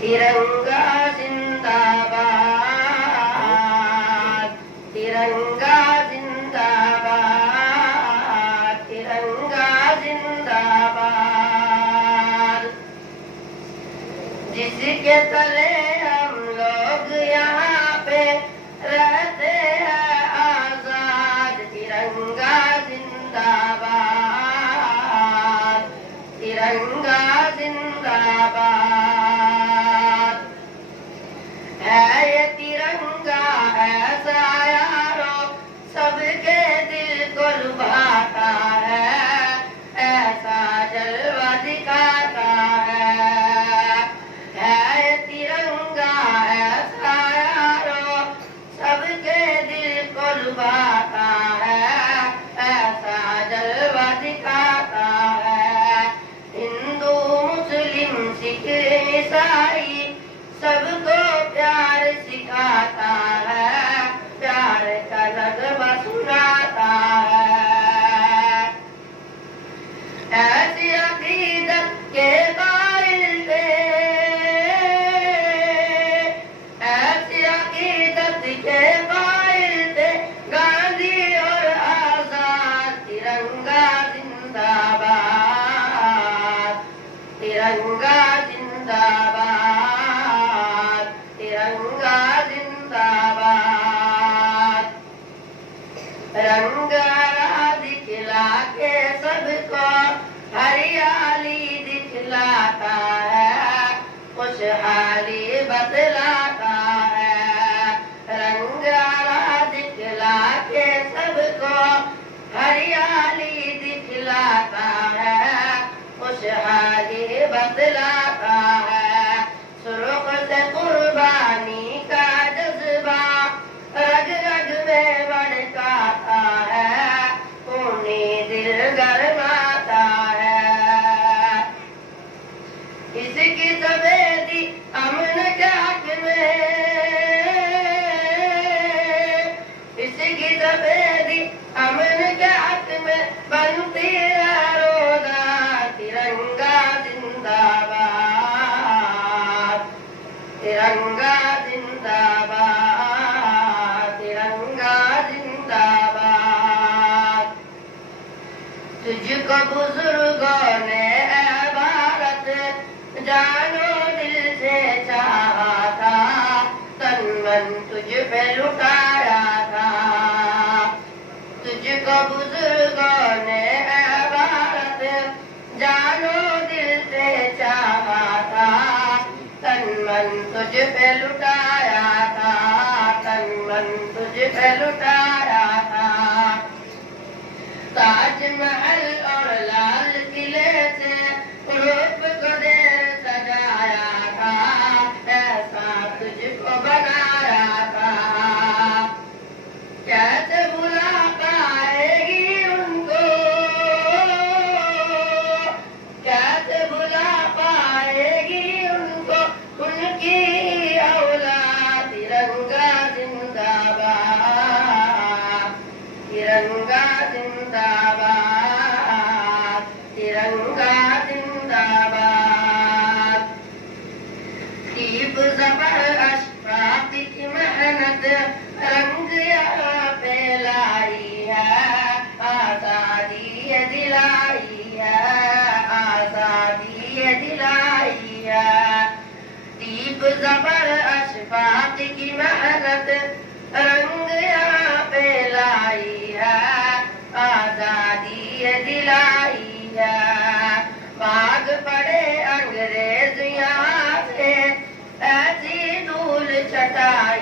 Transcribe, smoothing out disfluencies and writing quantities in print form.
तिरंगा जिंदाबाद, तिरंगा जिंदाबाद, तिरंगा जिंदाबाद। जिसके तले हम लोग यहाँ पे रहते हैं आजाद, तिरंगा जिंदाबाद, तिरंगा जिंदाबाद। है ये तिरंगा ऐसा यारो सबके दिल को लुभाता है, ऐसा जलवा दिखाता है। है ये तिरंगा ऐसा यारो सबके दिल को लुभाता है, ऐसा जलवा दिखाता है। हिंदू मुस्लिम सिख ईसाई सबको प्यार सिखाता है, प्यार का नगमा सुनाता है। ऐसी अकीदत के कायल थे, ऐसी अकीदत के कायल थे गांधी और आजाद। तिरंगा जिंदाबाद, तिरंगा जिंदाबाद, तिरंगा जिंदाबाद। रंग दिखला के सबको हरियाली दिखलाता है, खुशहाली बतलाता है। रंग दिखला के सबको हरियाली दिखलाता है, खुशहाली बतलाता है। सुर्ख से कुर्बानी का जज्बा रग रग में भड़काता है, खूनी दिल गरमाता है। इसकी सफेदी अमन के हक में, इसकी सफेदी अमन के हक में बनती है रोजा। तिरंगा जिंदाबाद, तिरंगा जिंदाबाद, तिरंगा जिंदाबाद। तुझको बुजुर्गों ने ऐ भारत जानो दिल से चाहा था, तन मन तुझ पे लुटाया था। तुझको बुजुर्गों ने ऐ भारत जानो दिल से चाहा था, तन मन तुझ पे लुटाया था, तन मन तुझ पे लुटाया था। ताजमहल और लाल किले से रूप को दे सजाया था, ऐसा तुझको बनाया था। कैसे भुला पाएगी उनको, कैसे भुला पाएगी उनको उनकी औलाद। तिरंगा जिंदाबाद, तिरंगा जिंदाबाद, तिरंगा जिंदाबाद। तीब ज़बर अशफाक़ की मेहनत रंग यहाँ पे लाई है, आज़ादी ये दिलाई है, आज़ादी ये दिलाई है। तीब ज़बर अशफाक़ की मेहनत रंग यहाँ पे लाई है, आज़ादी ये दिलाई है। भाग पड़े अंग्रेज यहाँ से ऐसी धूल छटाई